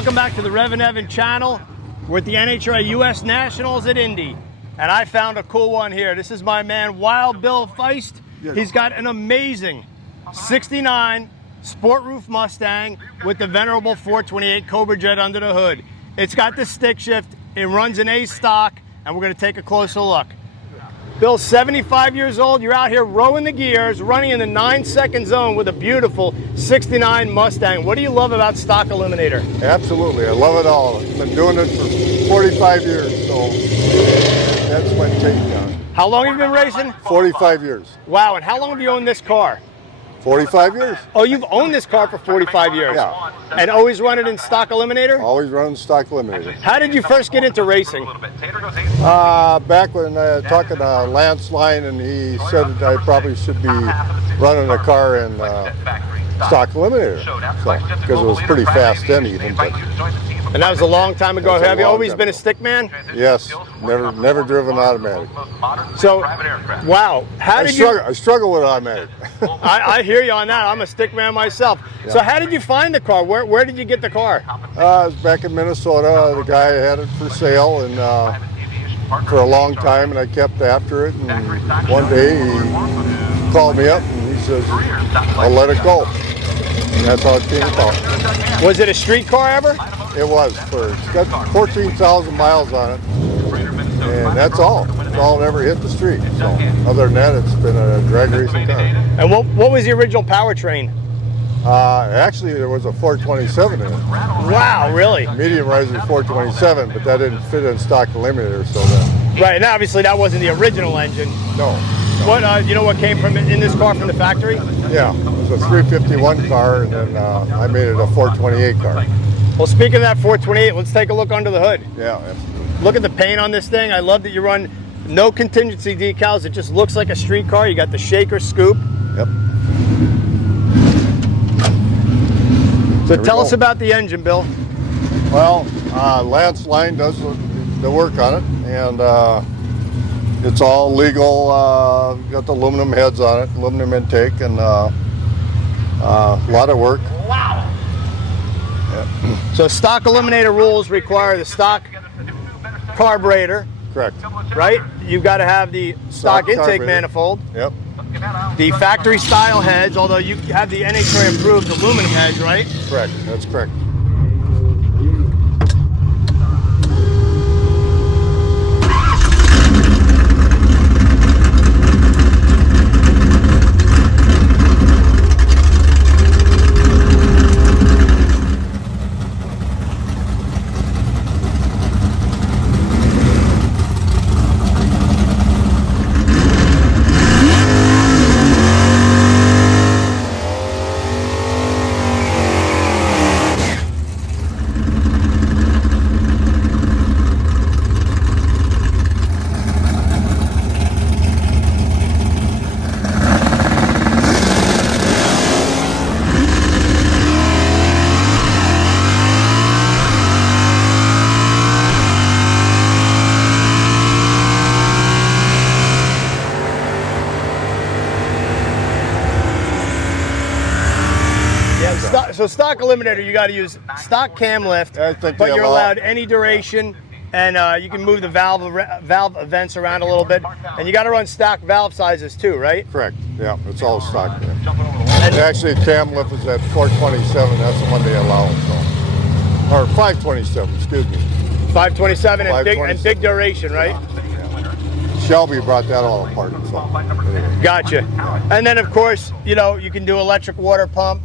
welcome back to the Rev and Evan channel. We're at the NHRA US Nationals at Indy, and I found a cool one here. This is my man, Wild Bill Feist. Yes. He's got an amazing 69 sport roof Mustang with the venerable 428 Cobra Jet under the hood. It's got the stick shift, it runs an A stock, and we're gonna take a closer look. Bill's 75 years old. You're out here rowing the gears, running in the 9-second zone with a beautiful 69 Mustang. What do you love about stock eliminator? Absolutely, I love it all. I've been doing it for 45 years, so that's my take on it. How long have you been racing? 45 years. Wow, and how long have you owned this car? 45 years. Oh, you've owned this car for 45 years? Yeah. And always run it in stock eliminator? Always running stock eliminator. How did you first get into racing? Back when I talking to Lance Line, and he said that I probably should be running a car in stock eliminator, because it was pretty fast then even. But And that was a long time ago. That's a Have you long always time been a ago. stick man? yes, never driven automatic. So, wow. How did you? I struggle with automatic. I hear you on that. I'm a stick man myself. Yeah. So how did you find the car? Where did you get the car? I was back in Minnesota. The guy had it for sale, and for a long time, and I kept after it. And one day he called me up and he says, "I'll let it go." And that's how it came about. Was it a street car ever? It was. It's got 14,000 miles on it, and that's all. It's all it ever hit the street. So other than that, it's been a drag racing car. And what was the original powertrain? Actually, there was a 427 in it. Wow, really? Medium riser 427, but that didn't fit in stock eliminator, so then Right, and obviously that wasn't the original engine. no. What you know what came from in this car from the factory? Yeah, it was a 351 car, and then I made it a 428 car. Well, speaking of that 428, let's take a look under the hood. Yeah, absolutely. Look at the paint on this thing. I love that you run no contingency decals. It just looks like a street car. You got the shaker scoop. Yep. So we tell go. us about the engine, Bill. Well, Lance Line does the work on it, and it's all legal. Got the aluminum heads on it, aluminum intake, and a lot of work. Wow. So stock eliminator rules require the stock carburetor, Correct. right? You've got to have the stock intake carburetor. manifold, Yep. the factory style heads, although you have the NHRA approved aluminum heads, right? Correct. That's correct. So stock eliminator, you got to use stock cam lift, I think but they you're allow- allowed any duration, and you can move the valve events around a little bit, and you got to run stock valve sizes too, right? Correct. Yeah, it's all stock. And actually, cam lift is at 427. That's the one they allow. So, or 527. Excuse me. 527 and big 527. duration, right? Shelby brought that all apart. So, anyway. Gotcha. And then of course, you know, you can do electric water pump.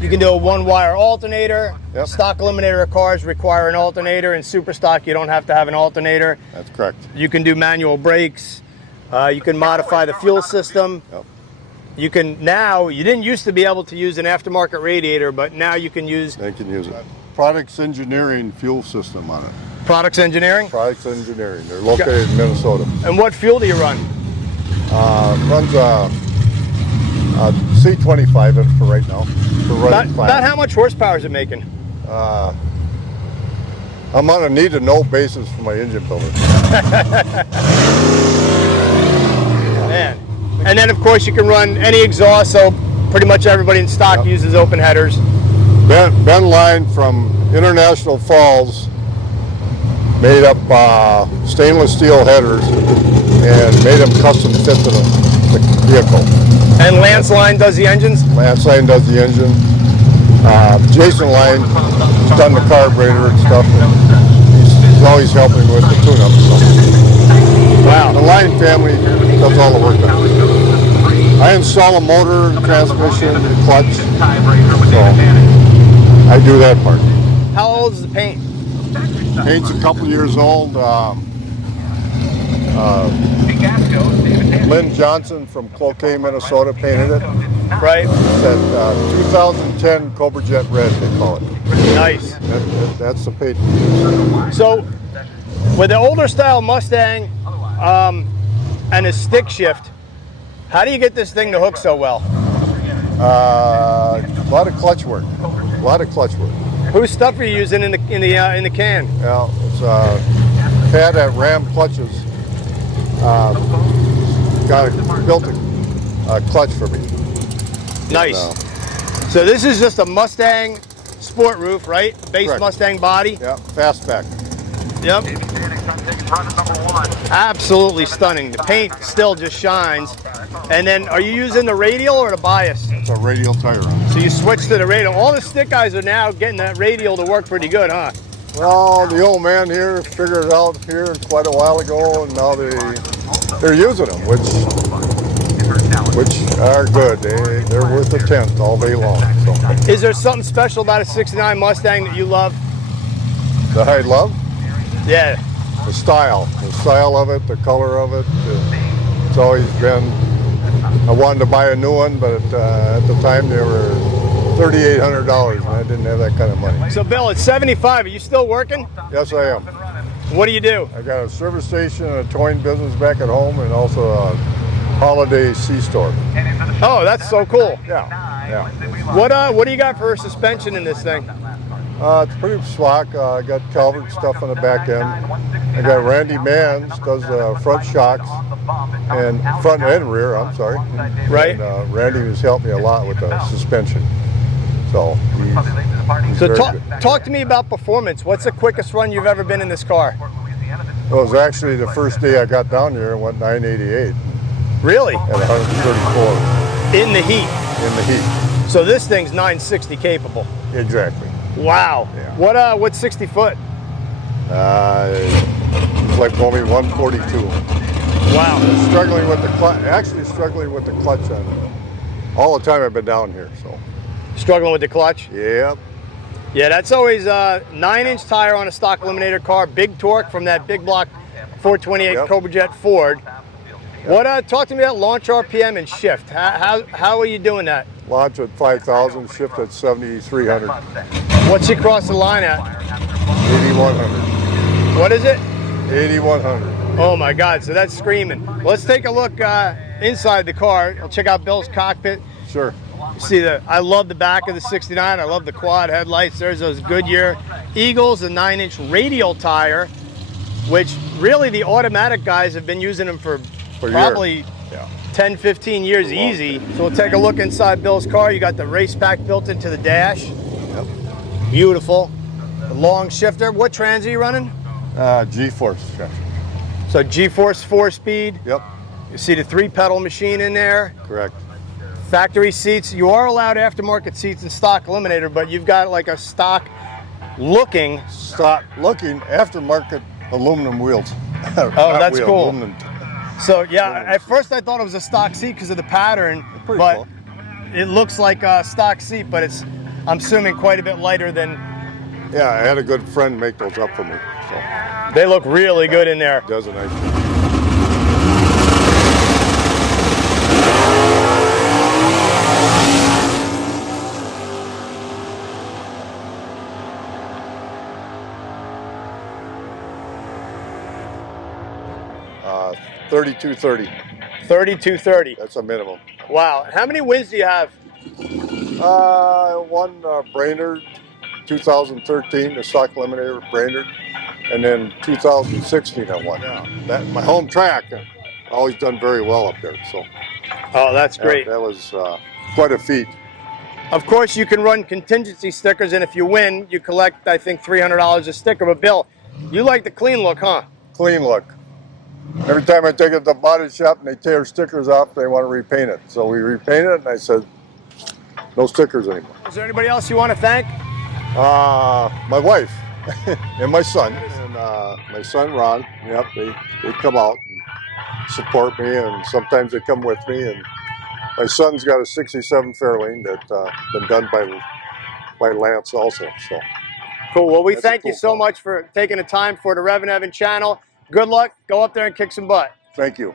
You can do a one-wire alternator. Yep. Stock eliminator cars require an alternator. In super stock, you don't have to have an alternator. That's correct. You can do manual brakes. You can modify the fuel system. Yep. You can now, you didn't used to be able to use an aftermarket radiator, but now you can use They can use it. Products Engineering fuel system on it. Products Engineering. Products Engineering. They're located in Minnesota. And what fuel do you run? Runs a C25 in for right now. For running About how much horsepower is it making? I'm on a need-to-know basis for my engine builder. Man. And then of course you can run any exhaust, so pretty much everybody in stock Yep. uses open headers. bend line from International Falls, made up stainless steel headers, and made them custom fit to the vehicle. And Lance Line does the engines? Lance Line does the engine. Jason Line has done the carburetor and stuff. And he's always helping with the tune-up stuff. Wow. The Line family does all the work on it. I install a motor, transmission, clutch, so I do that part. How old is the paint? Paint's a couple years old. Lynn Johnson from Cloquet, Minnesota painted it. Right. It's that 2010 Cobra Jet Red, they call it. Nice. That's the paint. So, with the older style Mustang and a stick shift, how do you get this thing to hook so well? A lot of clutch work. A lot of clutch work. Whose stuff are you using in the can? Well, it's Pat at Ram Clutches. Built a clutch for me. Nice. And, so this is just a Mustang sport roof, right? Base correct. Mustang body. Yeah, fastback. Yep. Absolutely stunning. The paint still just shines. And then, are you using the radial or the bias? It's a radial tire on. So you switch to the radial. All the stick guys are now getting that radial to work pretty good, huh? Well, the old man here figured it out here quite a while ago, and now they're using them, which are good. They're worth a tenth all day long. So. Is there something special about a '69 Mustang that you love? That I love? Yeah. The style of it, the color of it. It's always been. I wanted to buy a new one, but at the time they were $3,800, and I didn't have that kind of money. So Bill, at 75, are you still working? Yes, I am. What do you do? I got a service station and a towing business back at home, and also a holiday C-store. Oh, that's so cool. Yeah. What do you got for suspension in this thing? It's pretty swag. I got Calvert stuff on the back end. I got Randy Manns does the front shocks and front and rear. I'm sorry. Right. And, Randy has helped me a lot with the suspension. So he's So very good. talk to me about performance. What's the quickest run you've ever been in this car? It was actually the first day I got down here and went 988 Really? at 134 In the heat. in the heat. So this thing's 960 capable. Exactly. Wow. Yeah. What's 60 foot? It's like only 142. Wow. Struggling with the clutch. Actually, struggling with the clutch on all the time I've been down here. So. Struggling with the clutch? Yep. Yeah, that's always a 9-inch tire on a stock eliminator car, big torque from that big block 428 Yep. Cobra Jet Ford. What? Talk to me about launch RPM and shift. How are you doing that? Launch at 5,000, shift at 7,300, What's you cross the line at? 8,100, What is it? 8,100. Oh my God! So that's screaming. Let's take a look inside the car. I'll check out Bill's cockpit. Sure. See I love the back of the '69. I love the quad headlights. There's those Goodyear Eagles, a 9-inch radial tire, which really the automatic guys have been using them for probably 10, 15 years easy. So we'll take a look inside Bill's car. You got the race pack built into the dash. Yep. Beautiful. The long shifter. What trans are you running? G-force. So G-force 4-speed. Yep. You see the 3-pedal machine in there. Correct. Factory seats. You are allowed aftermarket seats and stock eliminator, but you've got like a stock looking aftermarket aluminum wheels. Oh, that's cool. Aluminum. So yeah, at first I thought it was a stock seat because of the pattern, Pretty but cool. it looks like a stock seat, but it's, I'm assuming, quite a bit lighter than. Yeah, I had a good friend make those up for me, so They look really good in there. does a nice job. Uh, 3230. 3230. That's a minimum. Wow. How many wins do you have? One Brainerd, 2013, the stock eliminator Brainerd, and then 2016 I won. That my home track. Always done very well up there. So Oh, that's great. that was quite a feat. Of course, you can run contingency stickers, and if you win, you collect, I think, $300 a sticker. But Bill, you like the clean look, huh? Clean look. Every time I take it to the body shop and they tear stickers off, they want to repaint it. So we repaint it, and I said, no stickers anymore. Is there anybody else you want to thank? My wife and my son. And my son, Ron, yep, they come out and support me, and sometimes they come with me. And my son's got a 67 Fairlane that's been done by Lance also. So Cool. Well, we That's a thank you cool so call. much for taking the time for the Rev and Evan channel. Good luck. Go up there and kick some butt. Thank you.